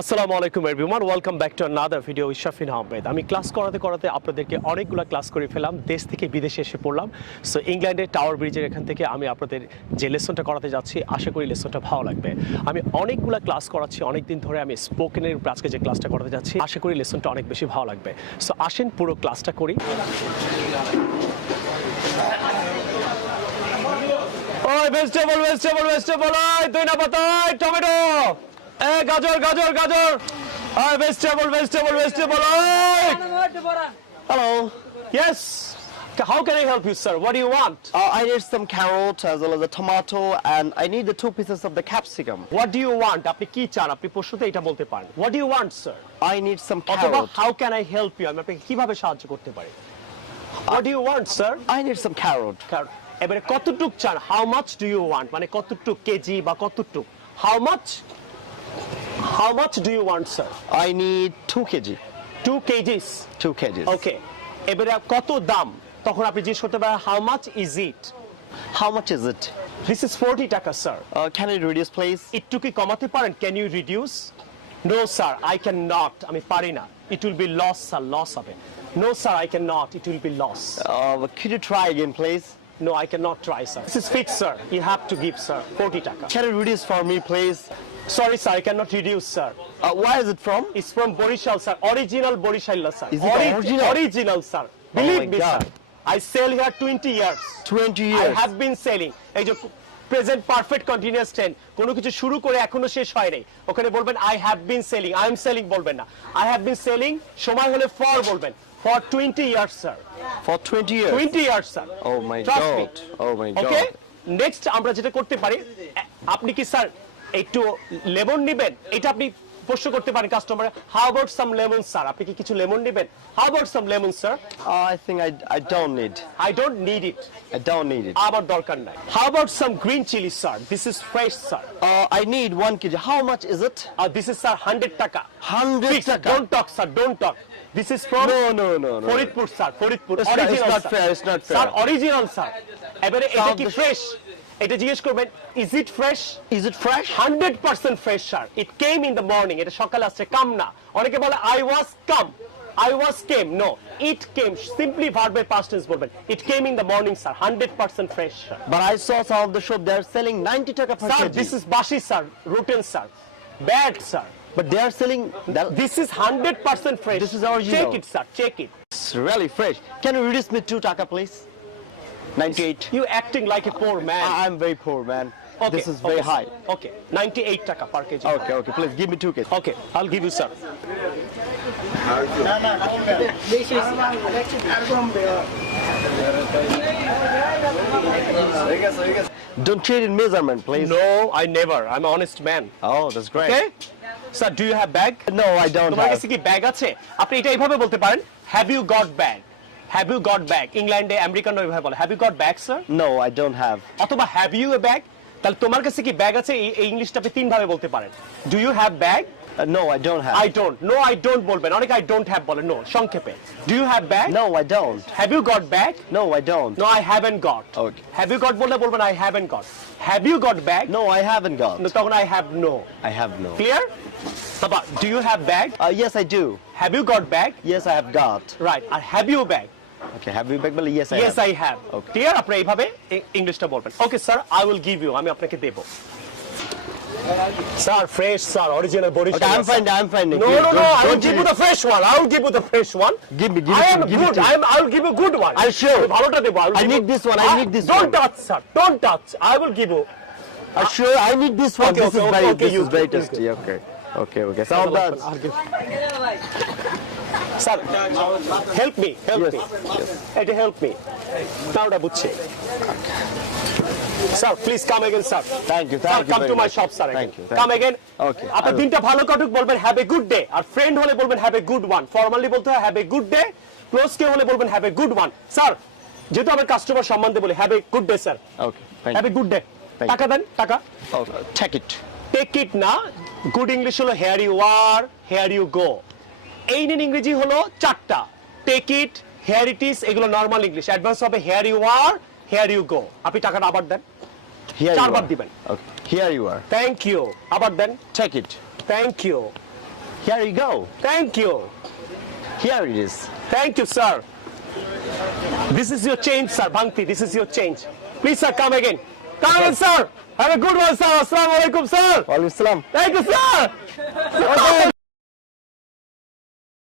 আসসালামু আলাইকুম everyone, welcome back to another video with Shafin Ahmed. আমি ক্লাস করাতে আপনাদেরকে অনেকগুলো ক্লাস করে ফেলাম, দেশ থেকে বিদেশে এসে পড়লাম। সো ইংল্যান্ডের টাওয়ার ব্রিজের এখান থেকে আমি আপনাদের যে লেসনটা করাতে যাচ্ছি, আশা করি লেসনটা ভালো লাগবে। আমি অনেকগুলো ক্লাস করাচ্ছি অনেক দিন ধরে, আমি স্পোকেনের উপর আজকে যে ক্লাসটা করাতে যাচ্ছি, আশা করি লেসনটা অনেক বেশি ভালো লাগবে। সো আসেন পুরো ক্লাসটা করি। ওই ভেজিটেবল ভেজিটেবল ভেজিটেবল, ওই দুই না পাতা, টমেটো, গাজর গাজর গাজর, vegetable vegetable vegetable. Hello. Yes. How can I help you, sir? What do you want? I need some carrot as well as a tomato, and I need the 2 pieces of the capsicum. What do you want? আপনি কি চান? আপনি প্রশ্নতে এটা বলতে পারেন। What do you want, sir? I need some অথবা carrot. how can I help you? আমি আপনাকে কিভাবে সাহায্য করতে পারি? What do you want, sir? I need some carrot. এবারে কতটুক চান? How much do you want? মানে কতটুক কেজি বা কতটুক? How much? How much do you want, sir? I need 2 kg. 2 kgs. 2 kgs. Okay. এবারে কত দাম? তখন আপনি জিজ্ঞেস করতে পারেন how much is it? How much is it? This is 40 টাকা, sir. Can you reduce, please? একটু কি কমাতে পারেন? Can you reduce? No, sir, I cannot. আমি পারি না. It will be loss, sir. Loss হবে. No, sir, I cannot. It will be loss. Could you try again, please? No, I cannot try, sir. This is fixed, sir. You have to give, sir. 40 টাকা. Can you reduce for me, please? Sorry, sir, I cannot reduce, sir. Where is it from? It's from Borishal, sir. Original Borishal, sir. Is it original? Original, sir. Believe me, God. sir. I sell here 20 years. 20 I years. have been selling. এই যে present perfect continuous tense, কোনো কিছু শুরু করে এখনো শেষ হয় নাই, ওখানে বলবেন I have been selling. I am selling বলবেন না, I have been selling, সময় হলে for বলবেন। For 20 years, sir. For 20 years? 20 years, sir. Oh my Trust me. God. Oh my God. Okay? Next আমরা যেটা করতে পারি, আপনি কি স্যার একটু লেমন নেবেন? এটা আপনি প্রশ্ন করতে পারেন customer, how about some lemon sir? আপনি কি কিছু লেমন নেবেন? How about some lemon sir? I think I don't need. I don't need it. I don't need it. আমার দরকার নাই। How about some green chili, sir? This is fresh, sir. I need 1 kg. How much is it? This is, sir, 100 টাকা. 100 Fixed. taka. Don't talk, sir. Don't talk. This is from No. Faridpur, sir. Faridpur. It's not- Original, it's not sir. fair, it's not fair. Sir, original, sir. এবারে এটা Sound কি the- fresh? এটা জিজ্ঞেস করবেন, is it fresh? Is it fresh? 100% fresh, sir. It came in the morning. এটা সকালে আসছে, কাম না। অনেকে বলে I was come. I was came. No, it came. Simply verb past tense বলবেন। It came in the morning, sir. 100% fresh, sir. But I saw some of the shop they are selling 90 taka per Sir, kg. this is bashi, sir. Rotten, sir. Bad, sir. But they are selling This is 100% fresh. This is original. Check it, sir. Check it. It's really fresh. Can you reduce me 2 taka, please? 98. You acting like a poor man. I'm very poor, man. Okay, This is very high. Okay, 98 টাকা per kg. Okay, please give me 2 kg. Okay, I'll give you, sir. Don't trade in measurement, please. No, I never. I'm an honest man. Oh, that's great. Okay? Sir, do you have bag? No, I don't তোমার have. কাছে কি bag আছে? আপনি এটা এইভাবে বলতে পারেন, have you got bag? Have you got bag? ইংল্যান্ডে আমেরিকানরা এইভাবে বলে, have you got bag, sir? No, I don't have. অথবা have you a bag? তাহলে তোমার কাছে কি ব্যাগ আছে? এই ইংলিশটা আপনি তিন ভাবে বলতে পারেন। Do you have bag? No, I don't have. I don't. No, I don't বলবেন। অনেক I don't have বলে। No, সংক্ষেপে। Do you have bag? No, I don't. Have you got bag? No, I don't. No, I haven't got. Okay. Have you got বললে বলবেন I haven't got. Have you got bag? No, I haven't got. No, তখন I have no. I have no. Clear? Baba, do you have bag? Yes, I do. Have you got bag? Yes, I have got. Right. And have you bag? Okay, have you bag? Well, yes, I Yes, have. I have. Okay. Clear? আপনি এইভাবে ইংলিশটা বলবেন। Okay, sir, I will give you. আমি আপনাকে দেব। Sir, fresh, sir, original Boris. Okay, I'm fine. No, I will give you the fresh one. I will give you the fresh one. Give me. I am good. I will give you good one. I'm sure. ভালোটা দেব। I need this one. I need this one. Don't touch, sir. Don't touch. I will give you. Sure, I need this one. Okay, This is okay, very, okay, this you is very good, you tasty. Okay. So that's. Sir, help me. Yes. It help me. Now ওটা বুঝছি। Sir, please come again, sir. Thank you. Sir, come very to my much. shop, sir. Again. Thank you. Come again. Okay. আপনার দিনটা ভালো কাটুক বলবেন have a good day. আর friend হলে বলবেন have a good one. Formally বলতে হয় have a good day. Close কেউ হলে বলবেন have a good one. Sir, যেহেতু আমার কাস্টমার সম্বন্ধে বলি have a good day, sir. Okay. Thank Have you. a good day. Thank টাকা দেন, টাকা। Okay. Take it. Take it না, গুড ইংলিশ হলো here you are, here you go. এই নিন ইংরেজি হলো চারটা। Take it, here it is, এগুলো নরমাল ইংলিশ। অ্যাডভান্স হবে here you are, here you go. আপনি টাকাটা আবার দেন। Here you চারবার are. দিবেন। Okay. Here you are. Thank you. আবার দেন। Take it. Thank you. Here you go. Thank you. Here it is. Thank you, sir. This is your change, sir. Bhangti, this is your change. Please, sir, come again. Come again, sir. Have a good one, sir. Assalamu alaikum, sir. Walaikum salam. Thank you, sir. Okay.